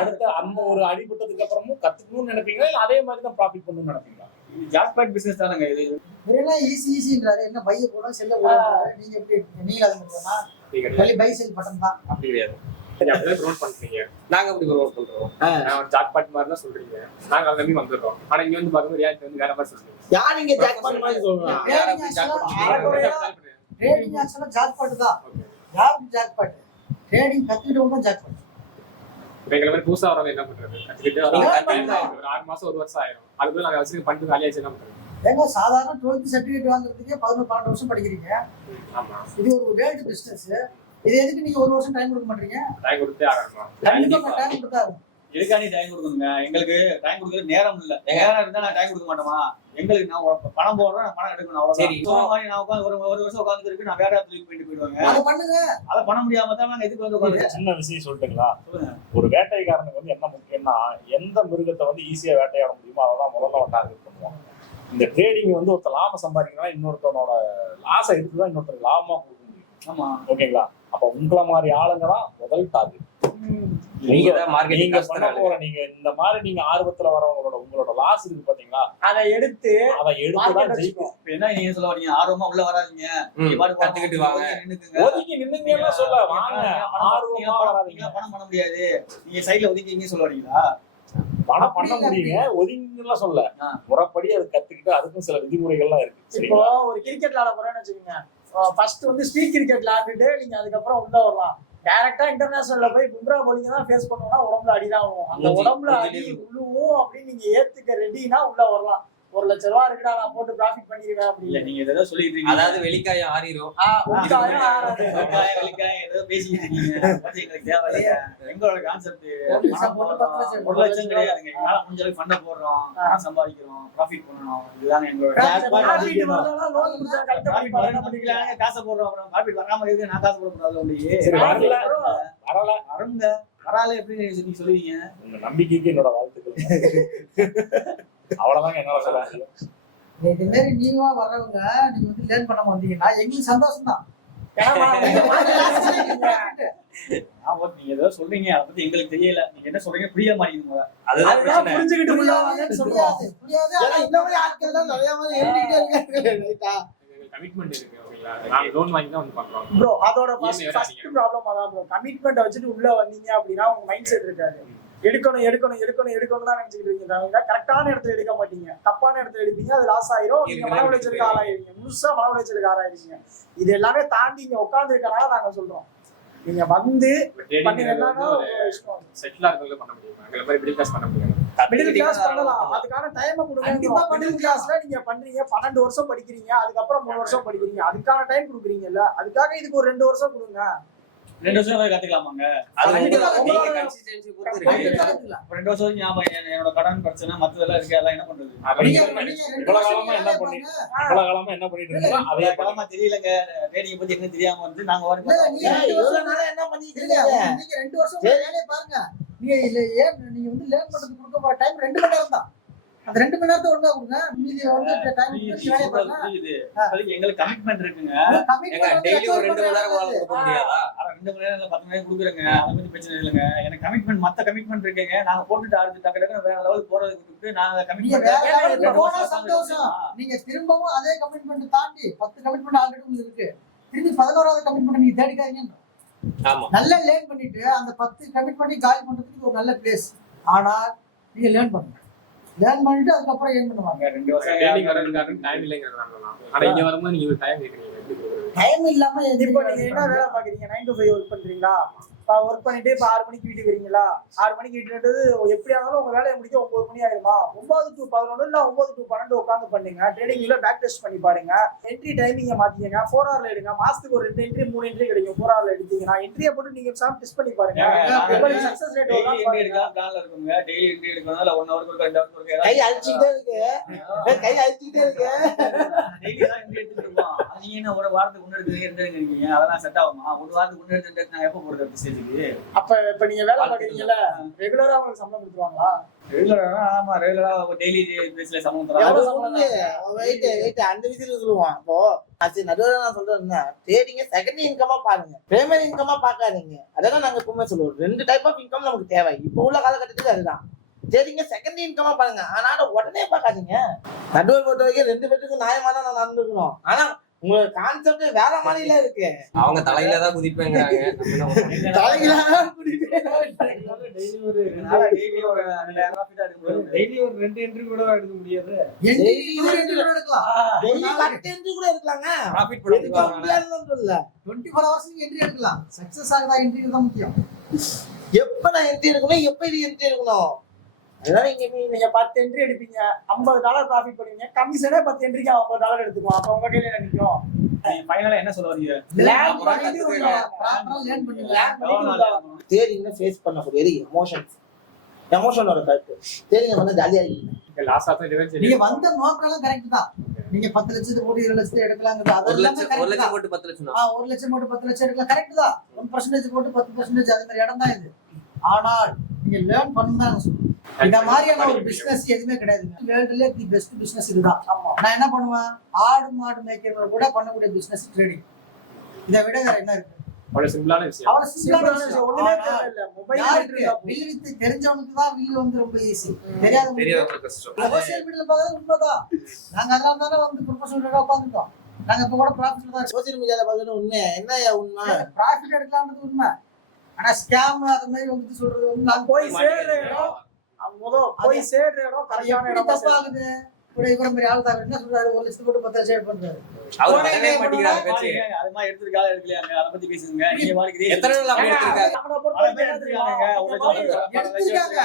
அடுத்த அந்த ஒரு அடிபட்டதுக்கு அப்புறமும் கத்துக்கணும்னு நினைப்பீங்களா, இல்ல அதே மாதிரி தான் ப்ராஃபிட் பண்ணணும்னு நினைப்பீங்களா? ஜாக்பாட் பிசினஸ் தானங்க இது. இதெல்லாம் ஈஸின்றாரு, என்ன பைய போட செல்ல போடுறாரு. நீங்க எப்படி நீங்க அது மட்டும்னா வலி பை செல் பட்டன் தான். அப்படி கிடையாது. ப்ரோட் பண்றீங்க, நாங்க அப்படி ப்ரோட் பண்றோம். ஜாக்பாட் மாதிரி தான் சொல்றீங்க, நாங்க அதை நம்பி வந்துடுறோம். ஆனா இங்க வந்து பாக்கும்போது ரியாலிட்டி வந்து வேற மாதிரி சொல்றீங்க. யார் நீங்க ஜாக்பாட் மாதிரி சொல்றாங்க? ட்ரேடிங் ஆக்சுவலா ஜாக்பாட் தான். யார் ஜாக்பாட்? Trading கத்துக்கிட்டவங்க jackpot. எங்களை மாதிரி புதுசா வரவங்க என்ன பண்றது? கத்துக்கிட்டு ஒரு 6 மாசம் 1 வருஷம் ஆயிரும். அதுக்குள்ள நாங்க வச்சு பண்ணிட்டு வேலையாச்சு என்ன பண்றது? ஏங்க சாதாரண 12th சர்டிபிகேட் வாங்குறதுக்கே 11-12 வருஷம் படிக்கிறீங்க. ஆமா, இது ஒரு வேர்ல்டு பிசினஸ். இது எதுக்கு நீங்க 1 வருஷம் டைம் கொடுக்க மாட்டீங்க? டைம் கொடுத்தே ஆகணும். கண்டிப்பா டைம் கொடுத்தாரு. எதுக்காண்டி டைம் கொடுக்கணுங்க? எங்களுக்கு டைம் கொடுக்கறது நேரம் இல்ல. நேரம் இருந்தா நான் டைம் கொடுக்க மாட்டோமா? எங்களுக்கு நான் பணம் போடுறேன், நான் பணம் எடுக்கணும், அவ்வளவுதான். மாதிரி நான் உட்காந்து ஒரு வருஷம் உட்காந்து இருக்கு, நான் வேற தொழில் போயிடுவாங்க. அதை பண்ணுங்க. அதை பண்ண முடியாம தான் நாங்க எதுக்கு வந்து உட்காந்து. சின்ன விஷயம் சொல்லிட்டுங்களா? ஒரு வேட்டைக்காரனுக்கு வந்து என்ன முக்கியம்னா, எந்த மிருகத்தை வந்து ஈஸியா வேட்டையாட முடியுமோ அதான் முதல்ல டார்கெட் பண்ணுவாங்க. இந்த ட்ரேடிங் வந்து ஒருத்தர் லாபம் சம்பாதிக்கணும்னா இன்னொருத்தனோட லாஸை எடுத்துதான் இன்னொருத்தர் லாபமா கொடுக்க முடியும். ஆமா, ஓகேங்களா? அப்ப உங்களை மாதிரி ஆளுங்க தான் முதல் டார்கெட். நீங்க பண்ண போற நீங்க இந்த மாதிரி நீங்க ஆர்வத்துல வரவங்களோட உங்களோட லாஸ் இருக்கு பாத்தீங்களா, அதை எடுத்துதான் ஜெயிக்கும். என்ன நீங்க சொல்ல வரீங்க? ஆர்வமா உள்ள வராதீங்க, கத்துக்கிட்டு வாங்க, ஒதுக்கி நின்னுங்க சொல்ல வாங்க. ஆர்வமா வராதீங்க, பணம் பண்ண முடியாது, நீங்க சைட்ல ஒதுக்கிங்க சொல்ல வரீங்களா? பணம் பண்ண முடியுங்க, ஒதுங்கிலாம் சொல்ல. முறைப்படி அது கத்துக்கிட்டு அதுக்கும் சில விதிமுறைகள்லாம் இருக்கு. இப்போ ஒரு கிரிக்கெட் விளையாட போறேன்னு வச்சுக்கோங்க, ஃபர்ஸ்ட் வந்து ஸ்ட்ரீட் கிரிக்கெட் விளையாண்டுட்டு நீங்க அதுக்கப்புறம் உள்ள வரலாம். டைரக்டா இன்டர்நேஷனல்ல போய் பும்ரா பவுலிங் தான் ஃபேஸ் பண்ணுவோம்னா உடம்புல அடிதான் ஆகும். அந்த உடம்புல அடி உழுவும் அப்படின்னு நீங்க ஏத்துக்க ரெடினா உள்ள வரலாம். 1 லட்சம் ரூபாய் இருக்குடா, நான் போட்டு ப்ராஃபிட் பண்ணிடுவேன் அப்படின்னு. இல்ல நீங்க ஏதோ சொல்லிட்டு இருக்கீங்க, அதாவது வெளிக்காயம் ஆறிரும், வெளிக்காயம் ஏதோ பேசிட்டு இருக்கீங்க. எங்களுக்கு தேவையில்லை. எங்களோட கான்செப்ட் 1 லட்சம் கிடையாதுங்க. எங்களால முடிஞ்ச அளவுக்கு பண்ண போடுறோம், பணம் சம்பாதிக்கிறோம், ப்ராஃபிட் பண்ணணும். இதுதான் எங்களோட காசை போடுறோம். அப்புறம் ப்ராஃபிட் வராம இருக்கு, நான் காசு போடக்கூடாது. அருங்க வரால எப்படி நீங்க சொல்லுவீங்க? உங்க நம்பிக்கைக்கு என்னோட வாழ்த்துக்கள். அவ்வளவுதாங்க என்னால சொல்ல முடியும். இது மாதிரி நீவா வர்றவங்க நீங்க வந்து லேர்ன் பண்ண வந்தீங்கன்னா எங்களுக்கு சந்தோஷம் தான். நீங்க ஏதோ சொல்றீங்க அதை பத்தி எங்களுக்கு தெரியல, நீங்க என்ன சொல்றீங்க புரிய மாட்டேங்குது. அதுதான் பிரச்சனை. புரிஞ்சுக்கிட்டு உள்ள வாங்கன்னு சொல்லுவோம். புரியாது ஏன்னா இந்த மாதிரி ஆட்கள் தான் நிறைய மாதிரி எழுதிக்கிட்டே இருக்காங்க ரைட்டா. கமிட்மெண்ட் இருக்கு ஓகேங்களா, நாங்க லோன் வாங்கி தான் வந்து பண்றோம். ப்ரோ அதோட EMI வேற ஃபர்ஸ்ட் ப்ராப்ளம் அதான் ப்ரோ. கமிட்மெண்ட் வச்சுட்டு உள்ள வந்தீங்க அப்படின்னா உங்க மைண்ட் செட் இருக்காது. எடுக்கணும் எடுக்கணும் எடுக்கணும் எடுக்கணும் தான் நினைச்சிட்டு இருக்கீங்க. கரெக்டான இடத்துல எடுக்க மாட்டீங்க, தப்பான இடத்துல எடுப்பீங்க, அது லாஸ் ஆயிரும். நீங்க மன உளைச்சலுக்கு ஆளாயிருவீங்க, முழுசா மன உளைச்சலுக்கு ஆளாயிருவீங்க. இது எல்லாமே தாண்டி இங்க உட்கார்ந்து இருக்கனால நாங்க சொல்றோம், நீங்க வந்து பண்ணீங்கன்னா செட்டில் ஆகிறதுல பண்ண முடியுமா? எங்களை மாதிரி மிடில் கிளாஸ் பண்ண முடியும். மிடில் கிளாஸ் பண்ணலாம், அதுக்கான டைம் கொடுங்க. மிடில் கிளாஸ்ல நீங்க பண்றீங்க, 12 வருஷம் படிக்கிறீங்க, அதுக்கப்புறம் 3 வருஷம் படிக்கிறீங்க, அதுக்கான டைம் கொடுக்குறீங்கல்ல, அதுக்காக இதுக்கு ஒரு 2 வருஷம் கொடுங்க. 2 வருஷம் வரை கத்துக்கலாமாங்க? அது கண்டிப்பா நீங்க உங்களோட consistency பொறுத்து இருக்கு. 2 வருஷம் வரைக்கும் ஞாபகம் என்னோட கடன் பிரச்சனை மத்ததெல்லாம் இருக்கு, அதெல்லாம் என்ன பண்றது? இவ்வளவு காலமா என்ன பண்ணிட்டு இருக்கோம் அதே அதே காலமா தெரியலங்க, ட்ரேடிங் பத்தி என்ன தெரியாம வந்து நாங்க வர இவ்வளவு நாளா என்ன பண்ணிட்டு இருக்கீங்க? நீங்க 2 வருஷம் வேலையை பாருங்க. நீங்க இல்ல ஏன் நீங்க வந்து லேர்ன் பண்றதுக்கு கொடுக்க டைம் 2 மணி நேரம் தான். அந்த 2 மணி நேரத்தை ஒழுங்கா கொடுங்க. மீதி வந்து டைம் வேலையை பாருங்க. எங்களுக்கு கமிட்மெண்ட் இருக்குங்க. ஏங்க டெய்லி ஒரு 2 மணி நேரம் உங்களால கொடுக்க முடியாதா? 2 மணி நேரம் இல்ல 10 மணி நேரம் கொடுக்குறேங்க, அதை பத்தி பிரச்சனை இல்லைங்க. எனக்கு கமிட்மெண்ட் மத்த கமிட்மெண்ட் இருக்குங்க. நாங்க போட்டுட்டு அடுத்து டக்கு டக்கு வேற லெவல் போறதுக்கு நாங்க நீங்க கமிட்மெண்ட் வேற level போனா சந்தோஷம். நீங்க திரும்பவும் அதே கமிட்மெண்ட் தாண்டி 10 கமிட்மெண்ட் ஆல்ரெடி உங்களுக்கு இருக்கு. திரும்பி 11வது கமிட்மெண்ட் நீங்க தேடிக்காதீங்க. ஆமா. நல்லா லேர்ன் பண்ணிட்டு அந்த 10 கமிட்மெண்ட் காலி பண்றதுக்கு ஒரு நல்ல பிளேஸ். ஆனா நீங்க லேர்ன் பண்ணுங்க. லேர்ன் பண்ணிட்டு அதுக்கப்புறம் ஏன் பண்ணுவாங்க. 2 வருஷம் ட்ரேடிங் வரதுக்காக டைம் இல்லைங்கிறதுனால தான். ஆனா இங்க வரும்போது நீங்க ஒரு டைம் கேக்குறீங்க. டைம் இல்லாம இப்போ நீங்க என்ன வேலை பாக்குறீங்க? 9 to 5 ஒர்க் பண்றீங்களா? ஒர்க் பண்ணிட்டு இப்ப 6 மணிக்கு வீட்டுக்கு வரீங்களா? 6 மணிக்கு வீட்டுக்கு எப்படி ஆனாலும் உங்க வேலையை முடிக்க 9 மணி ஆயிருமா? 9 to 11 இல்ல 9 to 12 உட்காந்து பண்ணுங்க. ட்ரேடிங்ல பேக் டெஸ்ட் பண்ணி பாருங்க. என்ட்ரி டைமிங்க மாத்திக்கங்க. 4 ஹவர்ல எடுங்க. மாசத்துக்கு ஒரு 2 என்ட்ரி 3 என்ட்ரி கிடைக்கும். 4 ஹவர்ல எடுத்தீங்கன்னா என்ட்ரியை போட்டு நீங்க எக்ஸாம் டெஸ்ட் பண்ணி பாருங்க. உங்களுக்கு சக்சஸ் ரேட் டெய்லி வரலாம் என்ட்ரி பாருங்க. எடுக்கலாம் பிளான்ல இருக்குங்க. டெய்லி என்ட்ரி எடுக்கறதால 1 ஹவருக்கு ஒரு 2 ஹவருக்கு ஒரு கை அழிச்சுக்கிட்டே இருக்கு, கை அழிச்சுக்கிட்டே இருக்கு. டெய்லி தான் என்ட்ரி எடுத்துட்டு இருப்போம். நீங்க என்ன ஒரு வாரத்துக்கு முன்னாடி எடுத்துருக்கீங்க, அதெல்லாம் செட் ஆகுமா? ஒரு வாரத்துக்கு முன்னாடி எடுத்து நான் எப்ப போறது அடுத்த ஸ்டேஜுக்கு? இப்ப நீங்க வேலை பாக்குறீங்கல்ல, ரெகுலரா உங்களுக்கு சம்பளம் கொடுத்துருவாங்களா? ரெகுலரா? ஆமா, ரெகுலரா டெய்லி பேஸ்ல சம்பளம் அது தராங்க. ஒண்ணு. wait, அந்த விஷயத்துல சொல்லுவான். அப்போ அது நடுவில் நான் சொல்றேன்னா ட்ரேடிங்க செகண்டரி இன்கமா பாருங்க, பிரைமரி இன்கமா பாக்காதீங்க. அதான் நாங்க எப்பவுமே சொல்லுவோம், 2 டைப் ஆஃப் இன்கம் நமக்கு தேவை. இப்போ உள்ள காலகட்டத்துக்கு அதுதான். ட்ரேடிங்க செகண்டரி இன்கமா பாருங்க, ஆனா உடனே பாக்காதீங்க. நடுவில் பொறுத்த வரைக்கும் 2 பேருக்கும் நியாயமா தான் நான் நடந்துக்கணும். ஆனா உங்க கான்செப்ட் வேற மாதிரில இருக்கு. அவங்க தலையில தான் குதிப்பேங்கிறாங்க. தலையிலாதான் குடிப்பேன். டெய்லி ஒரு 2000 ரூபாய் எடுக்க முடியும். டெய்லி ஒரு 2 என்ட்ரி கூட எடுக்க முடியாது. எடுக்கலாம். டெய்லி 10 entry கூட எடுக்கலாங்க. ப்ராஃபிட் பண்ண எதுக்கு அப்படியானு சொல்லல. 24 hours என்ட்ரி எடுக்கலாம். சக்சஸ் ஆகுதா என்ட்ரி தான் முக்கியம். எப்ப நான் என்ட்ரி எடுக்கணும், எப்ப இது என்ட்ரி எடுக்கணும், அதான் நீங்க 10 என்ட்ரி எடுப்பீங்க, $50 ப்ராஃபிட் பண்ணுவீங்க. கமிஷனே 10 என்ட்ரிக்கு $50 எடுத்துக்குவோம். அப்ப உங்க கையில என்ன நிக்கும்? நீங்க ஃபைனலா என்ன சொல்ல வரீங்க? லேர்ன் பண்ணிட்டு ப்ராப்பரா லேர்ன் பண்ணுங்க. தேடிங்க ஃபேஸ் பண்ணக்கூடியது எமோஷனோட கருத்து. தேடிங்க வந்து ஜாலியா இருக்கீங்க. லாஸ் ஆஃப் ரிவெஞ்ச் நீங்க வந்த நோக்கம் கரெக்ட் தான். நீங்க 10 லட்சத்துக்கு போட்டு 20 லட்சத்துக்கு எடுக்கலாங்கிறது 1 அதெல்லாம் லட்சம் கரெக்ட் தான். போட்டு 10 லட்சம். 1 லட்சம் போட்டு 10 லட்சம் எடுக்கலாம், கரெக்ட் தான். 1% போட்டு 10% அது மாதிரி இடம் தான் இது. ஆனால் நீங்க லேர்ன் பண்ணாங்க சொல்லுங்க. இந்த மாதிரியான ஒரு பிசினஸ் எதுவுமே கிடையாதுங்க. வேர்ல்டுல தி பெஸ்ட் பிசினஸ் இதுதான். நான் என்ன பண்ணுவேன், ஆடு மாடு மேய்க்கிறவங்க கூட பண்ணக்கூடிய பிசினஸ் ட்ரேடிங். இதை விட வேற என்ன இருக்கு? அவ்வளவு சிம்பிளான விஷயம். அவ்வளவு சிம்பிளான விஷயம். ஒண்ணுமே தேவையில்ல. மொபைல் வில் வித்து தெரிஞ்சவனுக்கு தான் வில் வந்து ரொம்ப ஈஸி. தெரியாதவங்க தெரியாத கஷ்டம். சோசியல் மீடியால பார்த்தா உண்மைதான். நாங்க அதெல்லாம் தானே வந்து ப்ரொஃபஷனலா உட்காந்துட்டோம். நாங்க இப்ப கூட ப்ராஃபிட்ல தான் சோசியல் மீடியால பார்த்தா உண்மை என்ன உண்மை, ப்ராஃபிட் எடுக்கலாம்ன்றது உண்மை. ஆனா ஸ்கேம் அது மாதிரி வந்து சொல்றது வந்து நாங்க போய் சேர்ற இடம் போய் சேர்ற இடம் கரெக்டான எப்படி இடமா தப்பாகுது. ஒரு இவர மாதிரி ஆள் தான் என்ன சொல்றாரு, 1 லட்சத்துக்கு போட்டு 10 லட்சம் பண்றாரு. அவர் உடனே மாட்டிக்கிறாரு பேச்சு. அது மாதிரி எடுத்துருக்காங்க எடுக்கலையாங்க, அதை பத்தி பேசுங்க. நீங்க வாடிக்கை எத்தனை நாள் அப்படி எடுத்திருக்காங்க? நம்மளை பொறுத்த வரைக்கும் என்ன தெரியுமா? எடுத்திருக்காங்க.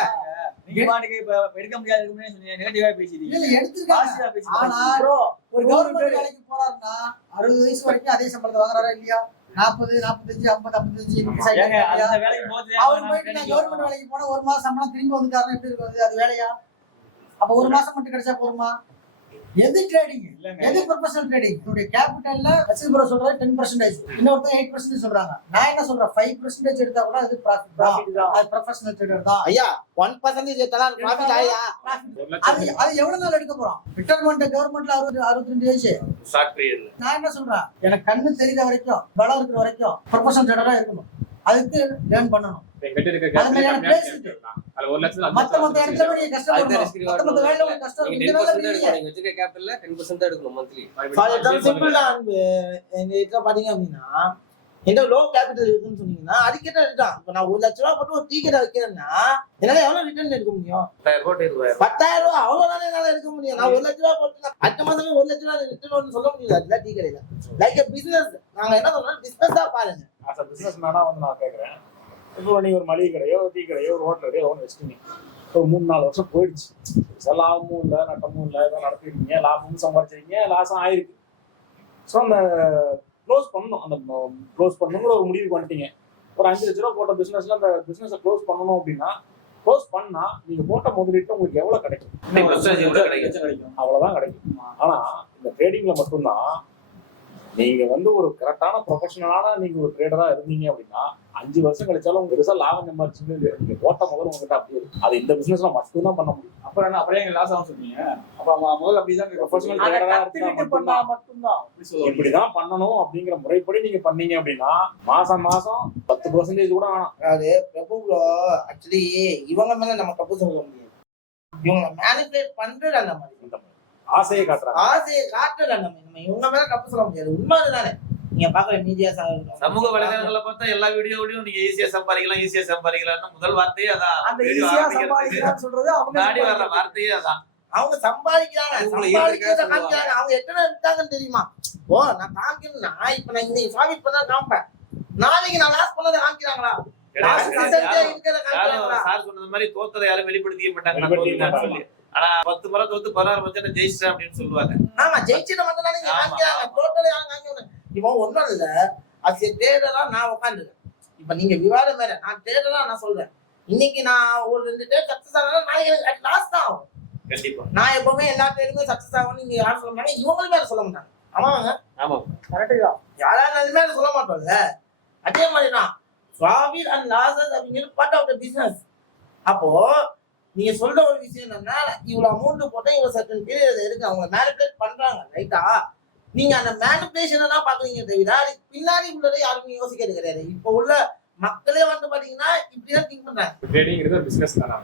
நீங்க வாடிக்கை எடுக்க முடியாது சொன்னீங்க, நெகட்டிவா பேசிட்டீங்க. இல்ல எடுத்திருக்காங்க. பாசிட்டிவா பேசிட்டீங்க. ஆனா bro, ஒரு கவர்மெண்ட் வேலைக்கு போறாருன்னா 60 வயசு வரைக்கும் அதே சம்பளத்தை வாங்குறாரா இல்லையா? 40, 45, 50, 55 ஏங்க, அந்த வேலைக்கு போகுது அவர் போயிட்டு நான் கவர்மெண்ட் வேலைக்கு போனா 1 மாசம் சம்பளம் திரும்பி வந்துட்டாருன்னா எப்படி இருக்கும்? அது வேலையா? அப்ப 1 மாசம் மட்டும் கிடைச்சா போருமா? எது ட்ரேடிங், இல்லங்க. எது ப்ரொஃபஷனல் ட்ரேடிங்? உங்களுடைய கேபிட்டல்ல எஸ்எல் ப்ரோ சொல்றாரு 10%, இன்னொருத்தர் 8% சொல்றாங்க. நான் என்ன சொல்றேன், 5% எடுத்தா கூட அது ப்ராஃபிட் தான். அது ப்ரொஃபஷனல் ட்ரேடர் தான். ஐயா 1% எடுத்தாலும் ப்ராஃபிட் ஆயா? அது அது எவ்வளவு நாள் எடுக்க போறோம்? ரிட்டையர்மெண்ட் கவர்மெண்ட்ல 62 ஏஜ். ஷார்ட் பீரியட்ல நான் என்ன சொல்றேன், எனக்கு கண்ணு தெரியுற வரைக்கும், பலம் இருக்கிற வரைக்கும் ப்ரொஃபஷனல் ட்ரேடரா இருக்கணும். அதுக்கு லேர்ன் பண்ணணும். எங்கிட்ட இருக்க அது மாதிரியான capital place இருக்கு. அதுல 1,00,000 மத்த இடத்துல போய் நீங்க அது கஷ்டப்படணும். risk reward மத்த வேலையில உங்களுக்கு கஷ்டம் நீங்க இந்த வேலை 10% இல்லையே. எடுக்கணும். நீங்க வச்சிருக்க கேபிட்டல்ல 10% தான் எடுக்கணும் மந்த்லி. ஃபார் எக்ஸாம்பிள் சிம்பிள் தான் அன்பு. எங்க வீட்டுல பாத்தீங்க அப்படின்னா எந்த லோ கேபிட்டல் இருக்குன்னு சொன்னீங்கன்னா அதுக்கேட்ட எடுத்தான். இப்ப நான் 1,00,000 போட்டு ஒரு டீ கடை வைக்கிறேன்னா என்னால எவ்வளவு ரிட்டர்ன் எடுக்க முடியும்? 10,000 ரூபாய் அவ்வளவுதானே என்னால எடுக்க முடியும். நான் 1,00,000 போட்டு அடுத்த மாதமே 1,00,000 ரிட்டர்ன் சொல்ல முடியாது. அதுதான் டீ கடையில லைக் பிசினஸ். நாங்க என்ன சொல்றோம், பிசினஸ் தான் பாருங்க. ஆஸ் அ பிசினஸ் மேனா வந்து நான் கேட்குறேன், இப்போ நீங்க ஒரு மளிகை கடையோ டீ கடையோ ஒரு ஹோட்டல் கடையோ ஒன்று வச்சுட்டீங்க, ஒரு 3-4 வருஷம் போயிடுச்சு, லாபமும் இல்லை நட்டமும் இல்லை, ஏதோ நடத்திருக்கீங்க, லாபமும் சம்பாதிச்சிருக்கீங்க, லாஸும் ஆயிருக்கு. ஸோ அந்த க்ளோஸ் பண்ணணும், அந்த க்ளோஸ் பண்ணணுங்கிற ஒரு முடிவுக்கு வந்துட்டீங்க. ஒரு 5 லட்ச ரூபா போட்ட பிசினஸ்ல அந்த பிசினஸை க்ளோஸ் பண்ணணும் அப்படின்னா, க்ளோஸ் பண்ணா நீங்க போட்ட முதலீட்டு உங்களுக்கு எவ்வளவு கிடைக்கும்? அவ்வளவுதான் கிடைக்கும். ஆனா இந்த ட்ரேடிங்ல மட்டும்தான் நீங்க வந்து ஒரு கரெக்டான ப்ரொஃபஷனலான நீங்க ஒரு ட்ரேடரா இருந்தீங்க அப்படின்னா 5 வருஷம் கழிச்சாலும் உங்க ரிசல்ட் லாபம் சம்பாதிச்சுன்னு நீங்க போட்ட முதல்ல உங்ககிட்ட அப்படியே இருக்கு. அது இந்த பிசினஸ்ல மட்டும்தான் பண்ண முடியும். அப்புறம் என்ன அப்படியே எங்க லாஸ் ஆகும் சொன்னீங்க. அப்ப முதல்ல அப்படிதான் ப்ரொஃபஷனல் அதை ட்ரேடரா கத்துக்கிட்டு பண்ணா மட்டும்தான். இப்படிதான் பண்ணணும் அப்படிங்கிற முறைப்படி நீங்க பண்ணீங்க அப்படின்னா மாசம் 10% கூட வேணாம். அதாவது பிரபு ப்ரோ ஆக்சுவலி இவங்க மேல நம்ம தப்பு சொல்ல முடியாது. இவங்க மேனிபுலேட் பண்றது அந்த மாதிரி ஆசையை காட்டுறாங்க. ஆசையை காட்டுறது அந்த மாதிரி. நம்ம இவங்க மேல தப்பு சொல்ல முடியாது. உண்மை அதுதானே. நீங்க பாக்குற மீடியா சமூக வலைதளங்கள்ல பார்த்தா எல்லா வீடியோவிலையும் நீங்க ஈஸியா சம்பாதிக்கலாம்னு முதல் வார்த்தையே அதான். அந்த வீடியோ ஈஸியா ஆரம்பிக்கிறதுக்கு சம்பாதிக்கிறான்னு சொல்றது அவங்க முன்னாடி வர்ற வார்த்தையே அதான். அவங்க சம்பாதிக்கிறாங்க, உங்களை சம்பாதிக்கிறத ஈர்க்கறதுக்காக காமிக்கிறாங்க. அவங்க எத்தனை எடுத்தாங்கன்னு தெரியுமா? ஓ நான் காமிக்கணும்னா இப்ப நான் இன்னைக்கு ப்ராஃபிட் பண்ணா காமிப்பேன், நாளைக்கு நான் லாஸ் பண்ணதை காமிக்கிறாங்களா? லாஸ் ரிசல்ட்டே இருக்கிறத காமிக்கிறாங்களா? சார் சொன்னது மாதிரி தோத்ததை யாரும் வெளிப்படுத்திக்க மாட்டாங்க. சொல்லி ஆனா 10 முறை தோத்து 16 முறை ஜெயிச்சிட்டேன் அப்படின்னு சொல்லுவாங்க. ஆமா ஜெயிச்சிட மட்டும் தானே காமிக்கிறாங்க. டோட்டலா யாரும் காமிக்கணும். இப்போ ஒண்ணும் இல்ல, அது ட்ரேடரா நான் உட்காந்துருக்கேன். இப்ப நீங்க விவாதம் வேற, நான் ட்ரேடரா நான் சொல்றேன். இன்னைக்கு நான் ஒரு 2 ட்ரேட் சக்சஸ் ஆகலாம், நாளைக்கு எனக்கு லாஸ் தான் ஆகும். கண்டிப்பா நான் எப்பவுமே எல்லா ட்ரேடுமே சக்சஸ் ஆகும்னு நீங்க யாரும் சொல்ல மாட்டாங்க, இவங்களுமே அதை சொல்ல மாட்டாங்க. ஆமாங்க ஆமா கரெக்ட் தான். யாராலுமே அதை சொல்ல மாட்டோம்ல. அதே மாதிரிதான் ப்ராஃபிட் அண்ட் லாஸஸ் அப்படிங்கிறது பார்ட் ஆஃப் த பிசினஸ். அப்போ நீங்க சொல்ற ஒரு விஷயம் என்னன்னா, இவ்வளவு அமௌண்ட் போட்டா இவ்வளவு சர்டன் பீரியட் இருக்கு, அவங்க மேனிபுலேட் பண்றாங்க ரைட்டா? நீங்க அந்த மேனிபுலேஷனை தான் பாக்குறீங்க தவிர அதுக்கு பின்னாடி உள்ளதை யாருமே யோசிக்கிறது கிடையாது. இப்போ உள்ள மக்களே வந்து பாத்தீங்கன்னா இப்படிதான் திங்க் பண்றாங்க. ட்ரேடிங்கிறது ஒரு பிசினஸ் தானே.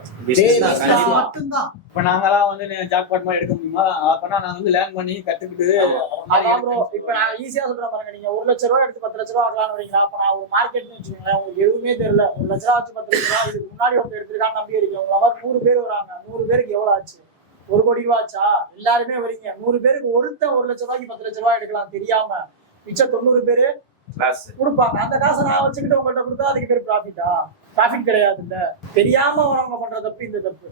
மட்டும்தான். இப்ப நாங்களாம் வந்து ஜாக்பாட் மாதிரி எடுக்க முடியுமா? அப்பனா நாங்க வந்து லேர்ன் பண்ணி கத்துக்கிட்டு அதான் bro, இப்ப நான் ஈஸியா சொல்றேன் பாருங்க, நீங்க 1 லட்ச ரூபாய் எடுத்து 10 லட்ச ரூபாய் ஆகலாம்னு வரீங்களா? அப்ப நான் ஒரு மார்க்கெட்னு வச்சுக்கோங்களேன், உங்களுக்கு எதுவுமே தெரியல, 1 லட்ச ரூபா வச்சு 10 லட்ச ரூபா இதுக்கு முன்னாடி ஒருத்தர் எடுத்திருக்காங்க நம்பி இருக்கீங்க. உங்களை மாதிரி 100 பேர் வராங்க, 100 பேருக்கு எவ்வளவு ஆச்சு? 1 கோடி ரூபா ஆச்சா? எல்லாருமே வரீங்க, 100 பேருக்கு ஒருத்தன் 1 லட்ச ரூபாய்க்கு 10 லட்ச ரூபாய் எடுக்கலாம் தெரியாம, மிச்சம் 90 பேரு கொடுப்பாங்க. அந்த காசை நான் வச்சுக்கிட்டு உங்கள்கிட்ட கொடுத்தா அதுக்கு பேர் ப்ராஃபிட்டா? ப்ராஃபிட் கிடையாது. இல்ல தெரியாம அவங்க பண்ற தப்பு இந்த தப்பு.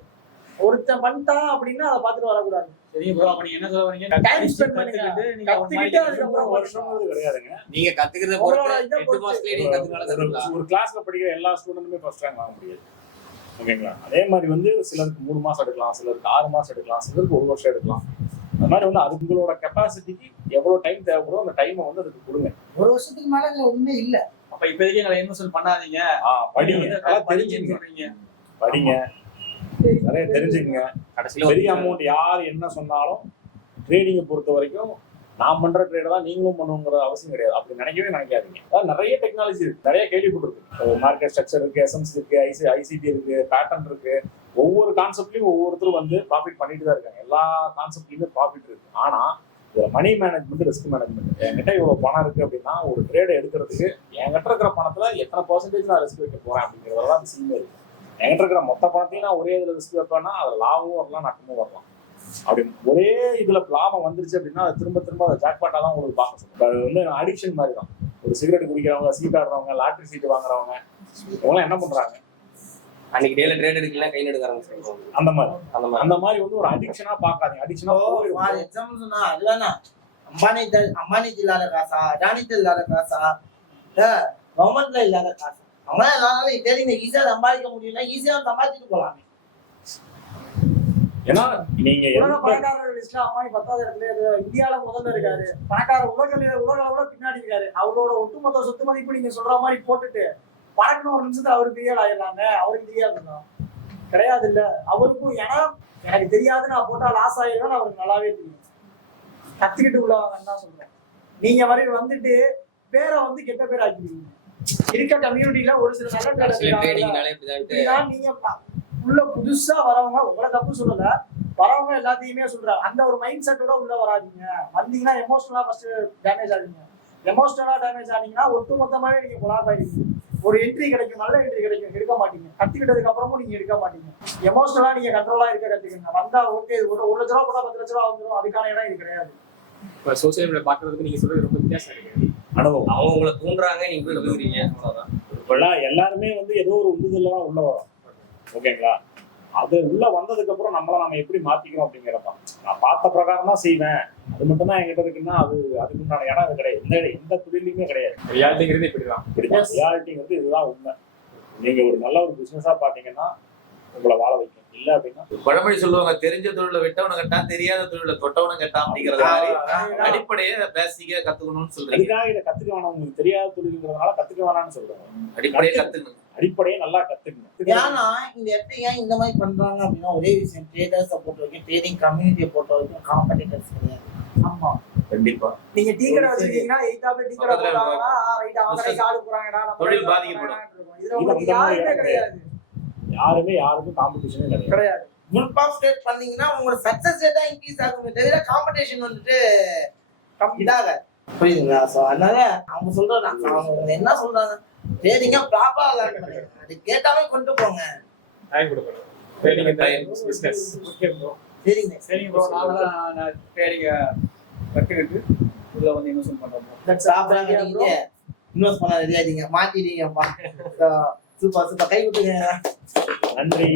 ஒருத்தன் பண்ணிட்டான் அப்படின்னா அதை பார்த்துட்டு வரக்கூடாது. சரிங்க ப்ரோ, அப்ப நீங்க என்ன சொல்ல வரீங்க? டைம் ஸ்பெண்ட் பண்ணுங்க, நீங்க ஒரு கத்துக்கிட்டு அதுக்கப்புறம் வருஷங்கிறது கிடையாதுங்க. நீங்க கத்துக்கிறத உங்களோட பொறுத்து இதை 8 மாசத்துலயே நீங்க கத்துக்கலாம். ஒரு கிளாஸ்ல படிக்கிற எல்லா ஸ்டூடெண்ட்டுமே ஃபர்ஸ்ட் ரேங்க் வாங்க முடியாது. ஓகேங்களா? அதே மாதிரி வந்து சிலருக்கு 3 மாசம் எடுக்கலாம், சிலருக்கு 6 மாசம் எடுக்கலாம், சிலருக்கு 1 வருஷம் எடுக்கலாம். அந்த மாதிரி வந்து அது உங்களோட கெப்பாசிட்டிக்கு எவ்வளவு டைம் தேவைப்படுதோ அந்த டைமை வந்து அதுக்கு கொடுங்க. 1 வருஷத்துக்கு மேல இதுல ஒண்ணுமே இல்ல. அப்ப இப்போதைக்கு எங்களை இன்வெஸ்ட் பண்ணாதீங்க, படிங்க, நல்லா படிங்கன்னு தெரிஞ்சுங்க, சொல்றீங்க. படிங்க, நிறைய தெரிஞ்சுக்கங்க. கடைசியில பெரிய அமௌண்ட் யார் என்ன சொன்னாலும் ட்ரேடிங்கை பொறுத்த வரைக்கும் நான் பண்ற ட்ரேட் தான் நீங்களும் பண்ணுங்கிற அவசியம் கிடையாது. அப்படி நினைக்கவே நினைக்காதீங்க. அதாவது நிறைய டெக்னாலஜி இருக்கு, நிறைய கேள்விப்பட்டிருக்கு. மார்க்கெட் ஸ்ட்ரக்சர் இருக்கு, எஸ்எம்சி இருக்கு, ஐசிடி இருக்கு, பேட்டர்ன் இருக்கு. ஒவ்வொரு கான்செப்ட்லயும் ஒவ்வொருத்தரும் வந்து ப்ராஃபிட் பண்ணிட்டு தான் இருக்காங்க. எல்லா கான்செப்ட்லயுமே ப்ராஃபிட் இருக்கு. ஆனா இதுல மணி மேனேஜ்மெண்ட், ரிஸ்க் மேனேஜ்மெண்ட். என்கிட்ட இவ்வளவு பணம் இருக்கு அப்படின்னா ஒரு ட்ரேடை எடுக்கிறதுக்கு என்கிட்ட இருக்கிற பணத்துல எத்தனை பர்சன்டேஜ் நான் ரிஸ்க் வைக்க போறேன் அப்படிங்கிறதெல்லாம் விஷயமே இருக்கு. என்கிட்ட இருக்கிற மொத்த பணத்தையும் நான் ஒரே இதுல ரிஸ்க் வைப்பேன்னா அது லாபமும் வரலாம், நட்டமும் வரலாம். அப்படி ஒரே இதுல லாபம் வந்துருச்சு அப்படின்னா அது திரும்ப திரும்ப அதை ஜாக்பாட்டா தான் உங்களுக்கு பார்க்க சொல்லுங்க. அது வந்து அடிக்ஷன் மாதிரி தான். ஒரு சிகரெட் குடிக்கிறவங்க, சீட் ஆடுறவங்க, லாட்டரி சீட்டு வாங்குறவங்க, இவங்களாம் என்ன பண்றாங்க? அன்னைக்கு டேல ட்ரேட் எடுக்கலாம், கை எடுக்க ஆரம்பிச்சிருக்கோம். அந்த மாதிரி வந்து ஒரு அடிக்ஷனா பார்க்காதீங்க. அடிக்ஷனா ஃபார் எக்ஸாம்பிள் சொன்னா அதுதானா அம்பானிக்கு இல்லாத காசா, அடானிக்கு இல்லாத காசா, கவர்மெண்ட்ல இல்லாத காசா? அவங்க எல்லாரும் தெரியுங்க, ஈஸியா சம்பாதிக்க முடியும்னா ஈஸியா சம்பாதிச்சுட்டு போலாமே. ஏன்னா நீங்க உலக பணக்காரர்கள் லிஸ்ட்ல அம்மானி 10வது இடத்துல இந்தியால முதல்ல இருக்காரு, பணக்கார உலகளவுல பின்னாடி இருக்காரு. அவரோட ஒட்டுமொத்த சொத்து மதிப்பு நீங்க சொல்ற மாதிரி போட்டுட்டு பறக்கணும் ஒரு நிமிஷத்துல அவருக்கு பெரிய ஆயிடலாங்க. அவருக்கு தெரியாதுங்க கிடையாது இல்ல. அவருக்கும் ஏன்னா எனக்கு தெரியாது நான் போட்டா லாஸ் ஆயிடுவேன் அவருக்கு நல்லாவே தெரியும். கத்துக்கிட்டு உள்ளவங்கன்னு தான் சொல்றேன். நீங்க மாதிரி வந்துட்டு பேரை வந்து கெட்ட பேர் ஆக்கிடுவீங்க. இருக்க கம்யூனிட்டில ஒரு சில நல்ல நீங்க உள்ள புதுசா வரவங்க உங்களை தப்பு சொல்லல, வரவங்க எல்லாத்தையுமே சொல்றாங்க. அந்த ஒரு மைண்ட் செட்டோட உள்ள வராதீங்க. வந்தீங்கன்னா எமோஷனலா ஃபர்ஸ்ட் டேமேஜ் ஆகுங்க. எமோஷனலா டேமேஜ் ஆனீங்கன்னா ஒட்டுமொத்தமாவே நீங்க கொலாப் ஆயிடுவீங்க. ஒரு என்ட்ரி கிடைக்கும், நல்ல என்ட்ரி கிடைக்கும், எடுக்க மாட்டீங்க. கத்துக்கிட்டதுக்கு அப்புறமும் நீங்க எடுக்க மாட்டீங்க. எமோஷனலா நீங்க கண்ட்ரோலா இருக்க கத்துக்கங்க. வந்தா ஓகே, ஒரு லட்ச ரூபா போட்டா 10 லட்ச ரூபா வந்துடும், அதுக்கான இடம் இது கிடையாது. இப்ப சோசியல் மீடியா பாக்குறதுக்கு நீங்க சொல்றது ரொம்ப வித்தியாசம் இருக்கு. அனுபவம் அவங்க உங்களை தூண்டுறாங்க, நீங்க போய் நம்புறீங்க, அவ்வளவுதான். இப்பெல்லாம் எல்லாருமே வந்து ஏதோ ஒரு உந்துதல்ல தான் உள்ள வரும். ஓகேங்களா? அது உள்ள வந்ததுக்கு அப்புறம் நம்ம எப்படி மாத்திக்கிறோம் அப்படிங்கிறப்ப நான் பார்த்த பிரகாரம் தான் செய்வேன், அது மட்டும் தான் என்கிட்ட இருக்குன்னா அதுக்குண்டான இடம் அது கிடையாது. எந்த தொழிலுமே கிடையாது. ரியாலிட்டிங்கிறது இப்படிதான். ரியாலிட்டிங்கிறது இதுதான் உண்மை. நீங்க ஒரு நல்ல ஒரு பிசினஸா பாத்தீங்கன்னா உங்களை வாழ வைக்கும். இல்ல அப்படின்னா பழமொழி சொல்லுவாங்க, தெரிஞ்ச தொழில விட்டவனை கட்டான், தெரியாத தொழில தொட்டவனை கட்டான் அப்படிங்கறது மாதிரி அடிப்படையே பேசிக்கா கத்துக்கணும்னு சொல்றீங்க. அதுக்காக இதை கத்துக்க வேணாம், உங்களுக்கு தெரியாத தொழில்ங்கிறதுனால கத்துக்க வேணாம்னு சொல்றேன். அடிப்படையே கத்துக்கணும், அடிப்படையே நல்லா கத்துக்கணும். ஏன்னா இந்த இடத்துல ஏன் இந்த மாதிரி பண்றாங்க அப்படின்னா ஒரே விஷயம், ட்ரேடர்ஸை பொறுத்த வரைக்கும், ட்ரேடிங் கம்யூனிட்டியை பொறுத்த வரைக்கும் காம்படிட்டர்ஸ் கிடையாது. ஆமா, கண்டிப்பா. நீங்க டீ கடை வச்சிருக்கீங்கன்னா எயித்தாப்ல டீ கடை போட்டாங்கன்னா ரைட் அவங்க கடைக்கு ஆளு போறாங்கடா, நம்ம தொழில் பாதிக்கப்படும். இதுல உங்களுக்கு யாருமே கிடையாது. யாருக்கும் காம்படிஷனே கிடையாது. குரூப் ஆஃப் ஸ்டேட் பண்ணீங்கன்னா உங்களோட சக்சஸ் ரேட்டா இன்க்ரீஸ் ஆகுமே தவிர காம்படிஷன் வந்துட்டு இதாக புரியுதுங்களா? ஸோ அதனால அவங்க சொல்றாங்க, அவங்க என்ன சொல்றாங்க, ட்ரேடிங்கா ப்ராப்பரா விளையாடுங்க, அது கேட்டாவே கொண்டு போங்க. டைம் கொடுக்கணும். Trading time business. Okay bro. சரிங்க சரிங்க ப்ரோ, நான் ட்ரேடிங்க கற்றுக்கிட்டு உள்ள வந்து இன்வெஸ்ட் பண்றோம். ப்ராப்பராக நீங்க இன்வெஸ்ட் பண்ண ரெடி ஆயிட்டீங்க, மாட்டிட்டீங்கப்பா. சூப்பர் சூப்பர், கை விட்டுங்க. நன்றி.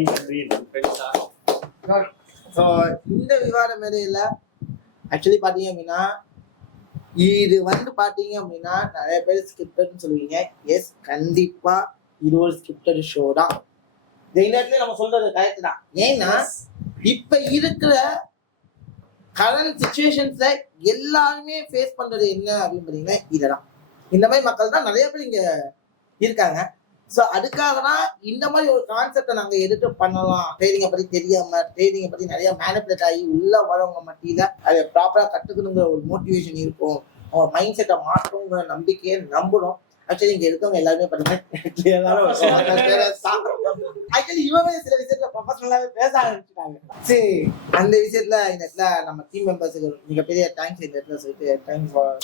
ஸோ இந்த விவாத மேடையில் ஆக்சுவலி பார்த்தீங்க அப்படின்னா இது வந்து பார்த்தீங்க அப்படின்னா நிறைய பேர் ஸ்கிரிப்டட்னு சொல்லுவீங்க. எஸ், கண்டிப்பா இது ஒரு ஸ்கிரிப்டட் ஷோ தான். இந்த இடத்துல நம்ம சொல்றது கரெக்ட் தான். ஏன்னா இப்ப இருக்கிற கரண்ட் சுச்சுவேஷன்ஸை எல்லாருமே ஃபேஸ் பண்றது என்ன அப்படின்னு பார்த்தீங்கன்னா இதுதான். இந்த மாதிரி மக்கள் தான் நிறைய பேர் இங்க இருக்காங்க. ஸோ அதுக்காக தான் இந்த மாதிரி ஒரு கான்செப்டை நாங்கள் எடுத்து பண்ணலாம். ட்ரேடிங்கை பற்றி தெரியாம, ட்ரேடிங்கை பற்றி நிறைய மேனிபுலேட் ஆகி உள்ள வரவங்க மத்தியில அதை ப்ராப்பராக கற்றுக்கணுங்கிற ஒரு மோட்டிவேஷன் இருக்கும், அவங்க மைண்ட் செட்டை மாற்றணுங்கிற நம்பிக்கையை நம்புறோம். ஆக்சுவலி இங்க இருக்கவங்க எல்லாருமே பார்த்தீங்கன்னா ஆக்சுவலி இவங்க சில விஷயத்துல ப்ரொஃபஷனலாவே பேச ஆரம்பிச்சுட்டாங்க. சரி, அந்த விஷயத்துல இந்த இடத்துல நம்ம டீம் மெம்பர்ஸுக்கு மிகப்பெரிய தேங்க்ஸ் இந்த இடத்துல சொல்லிட்டு தேங்க்ஸ் ஃபார்